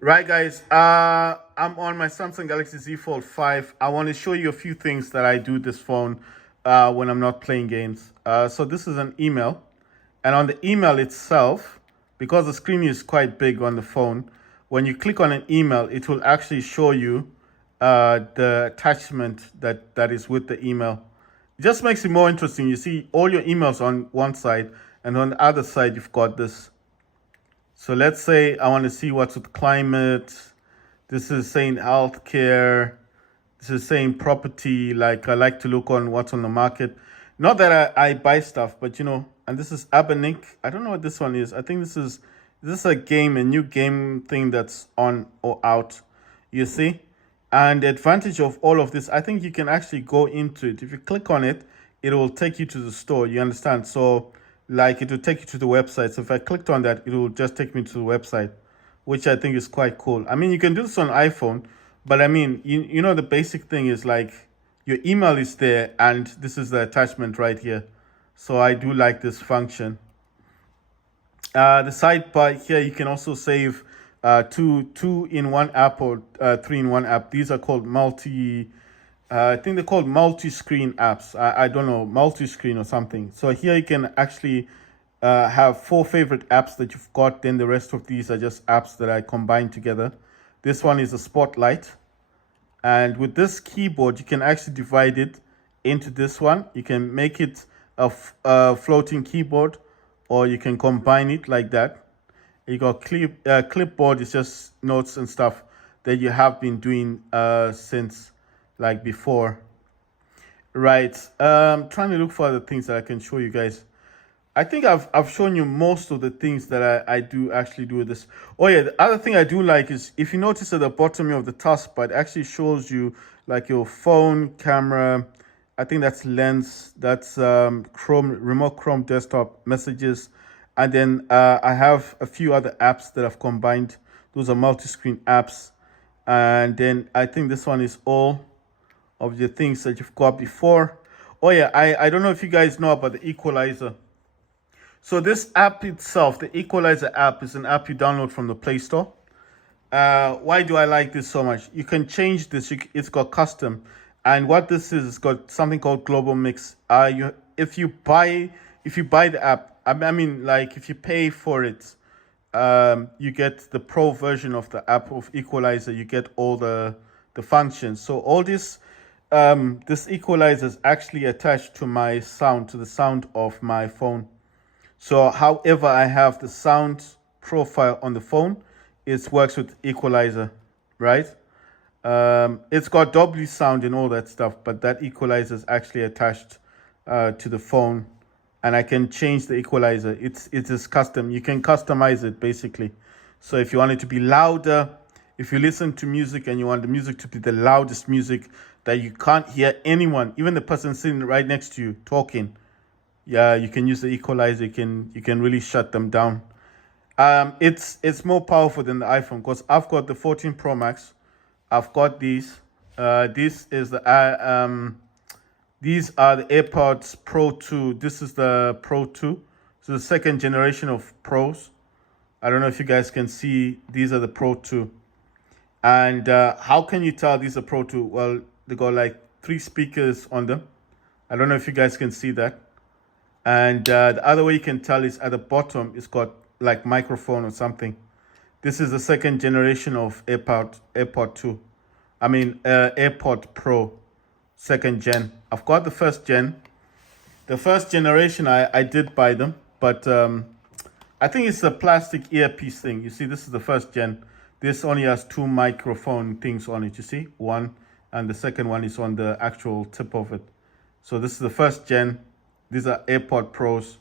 Right, guys. I'm on my Samsung Galaxy Z Fold 5. I want to show you a few things that I do with this phone when I'm not playing games. So this is an email, and on the email itself, because the screen is quite big on the phone, when you click on an email, it will actually show you the attachment that is with the email. It just makes it more interesting. You see all your emails on one side, and on the other side, you've got this. So let's say I want to see what's with climate. This is saying healthcare. This is saying property. Like I like to look on what's on the market. Not that I buy stuff, but and this is Abanik. I don't know what this one is. I think this is a game, a new game thing that's on or out. You see? And the advantage of all of this, I think you can actually go into it. If you click on it, it will take you to the store. You understand? So, like, it will take you to the website. So, if I clicked on that, it will just take me to the website, which I think is quite cool. I mean, you can do this on iPhone, but I mean, you know, the basic thing is like your email is there, and this is the attachment right here. So, I do like this function. The sidebar here, you can also save two in one app or three in one app. These are called I think they're called multi-screen apps. I don't know, multi-screen or something. So here you can actually have four favorite apps that you've got. Then the rest of these are just apps that I combine together. This one is a spotlight. And with this keyboard, you can actually divide it into this one. You can make it a floating keyboard, or you can combine it like that. You got clipboard is just notes and stuff that you have been doing since like before. Right. Trying to look for other things that I can show you guys. I think I've shown you most of the things that I do actually do with this. Oh yeah, the other thing I do like is if you notice at the bottom of the taskbar, it actually shows you like your phone, camera. I think that's lens, that's Chrome, remote Chrome desktop, messages, and then I have a few other apps that I've combined. Those are multi-screen apps, and then I think this one is all of the things that you've got before. Oh yeah, I don't know if you guys know about the equalizer. So this app itself, the Equalizer app, is an app you download from the Play Store. Why do I like this so much? You can change this. It's got custom, and what this is, it's got something called Global Mix. If you buy the app, I mean, like if you pay for it, you get the pro version of the app of Equalizer. You get all the functions. So all this Equalizer is actually attached to my sound, to the sound of my phone. So however I have the sound profile on the phone, it works with equalizer, right? It's got Dolby sound and all that stuff, but that equalizer is actually attached to the phone, and I can change the equalizer. It is custom. You can customize it basically. So if you want it to be louder, if you listen to music and you want the music to be the loudest music that you can't hear anyone, even the person sitting right next to you talking, yeah, you can use the equalizer. You can really shut them down. It's more powerful than the iPhone because I've got the 14 Pro Max. I've got these. These are the AirPods Pro 2. This is the Pro 2. So the second generation of Pros. I don't know if you guys can see. These are the Pro 2. And how can you tell these are Pro 2? Well, they got like three speakers on them. I don't know if you guys can see that. And the other way you can tell is at the bottom, it's got like microphone or something. This is the second generation of AirPod 2. I mean, AirPod Pro, second gen. I've got the first gen. The first generation, I did buy them, but I think it's a plastic earpiece thing. You see, this is the first gen. This only has two microphone things on it, you see? One, and the second one is on the actual tip of it. So this is the first gen. These are AirPod Pros,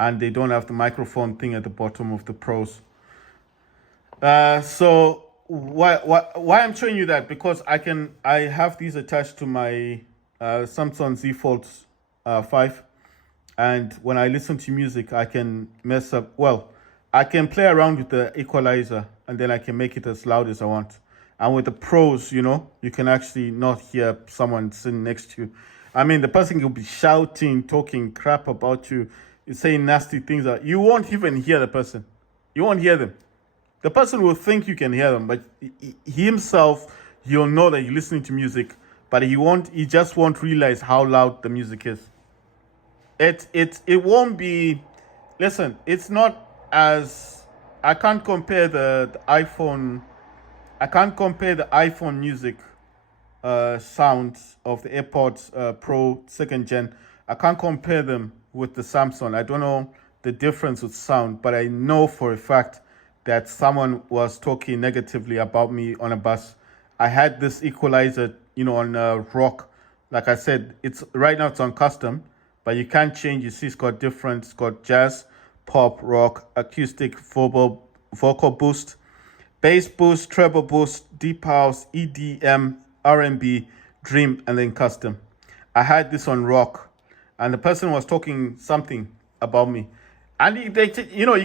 and they don't have the microphone thing at the bottom of the Pros. So why I'm showing you that, because I have these attached to my Samsung Z Fold 5, and when I listen to music, I can mess up. Well, I can play around with the equalizer, and then I can make it as loud as I want. And with the Pros, you can actually not hear someone sitting next to you. I mean, the person will be shouting, talking crap about you, saying nasty things. You won't even hear the person. You won't hear them. The person will think you can hear them, but he himself, he'll know that you're listening to music, but he just won't realize how loud the music is. It won't be. Listen, it's not as I can't compare the iPhone. I can't compare the iPhone music sound of the AirPods Pro second gen. I can't compare them with the Samsung. I don't know the difference with sound, but I know for a fact that someone was talking negatively about me on a bus. I had this equalizer, on rock. Like I said, it's right now it's on custom, but you can't change. You see, it's got different. It's got jazz, pop, rock, acoustic, vocal boost, bass boost, treble boost, deep house, EDM, R&B, dream, and then custom. I had this on rock, and the person was talking something about me, and you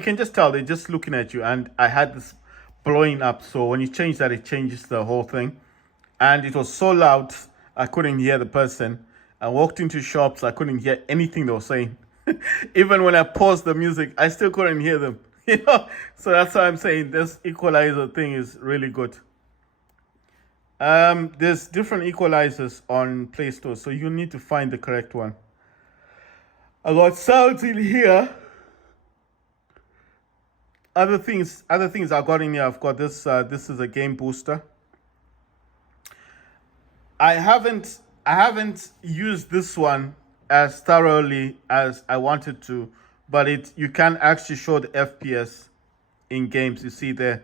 can just tell they're just looking at you. And I had this blowing up, so when you change that, it changes the whole thing. And it was so loud, I couldn't hear the person. I walked into shops, I couldn't hear anything they were saying. Even when I paused the music, I still couldn't hear them. So that's why I'm saying this equalizer thing is really good. There's different equalizers on Play Store, so you need to find the correct one. I got sounds in here. Other things I got in here. I've got this. This is a game booster. I haven't used this one as thoroughly as I wanted to, but you can actually show the FPS in games. You see there,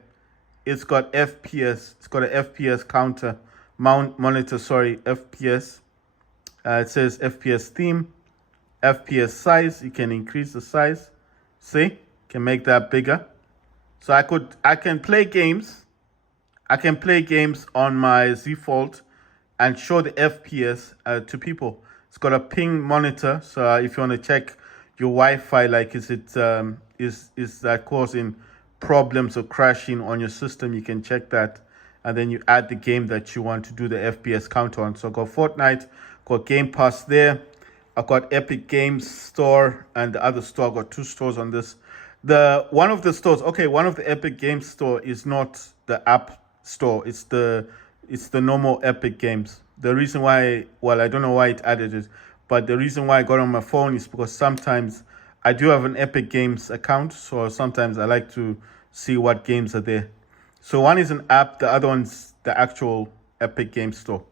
it's got FPS. It's got an FPS counter, monitor. Sorry, FPS. It says FPS theme, FPS size. You can increase the size. See, can make that bigger. So I can play games. I can play games on my Z Fold and show the FPS to people. It's got a ping monitor, so if you want to check your Wi-Fi, like is that causing problems or crashing on your system, you can check that, and then you add the game that you want to do the FPS count on. So I got Fortnite, got Game Pass there. I got Epic Games Store and the other store. I got two stores on this. One of the Epic Games Store is not the app store. It's the normal Epic Games. The reason why, I don't know why it added it, but the reason why I got it on my phone is because sometimes I do have an Epic Games account, so sometimes I like to see what games are there. So one is an app, the other one's the actual Epic Games Store.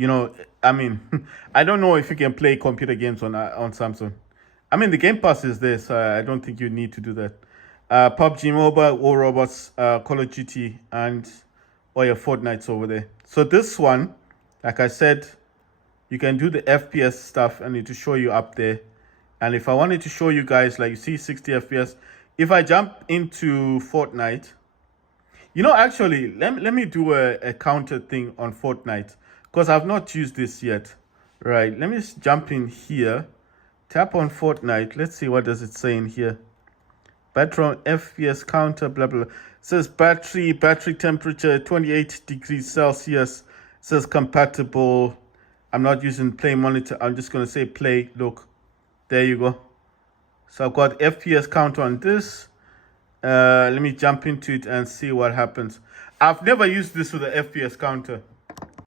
I don't know if you can play computer games on Samsung. The Game Pass is there, so I don't think you need to do that. PUBG Mobile, War Robots, Call of Duty, and Fortnite's over there. So this one, like I said, you can do the FPS stuff. I need to show you up there. And if I wanted to show you guys, like you see 60 FPS, if I jump into Fortnite, actually, let me do a counter thing on Fortnite, because I've not used this yet. Right, let me jump in here. Tap on Fortnite. Let's see, what does it say in here? Battery FPS counter, blah, blah, blah. It says battery temperature, 28 degrees Celsius. It says compatible. I'm not using play monitor. I'm just going to say play. Look, there you go. So I've got FPS counter on this. Let me jump into it and see what happens. I've never used this with the FPS counter.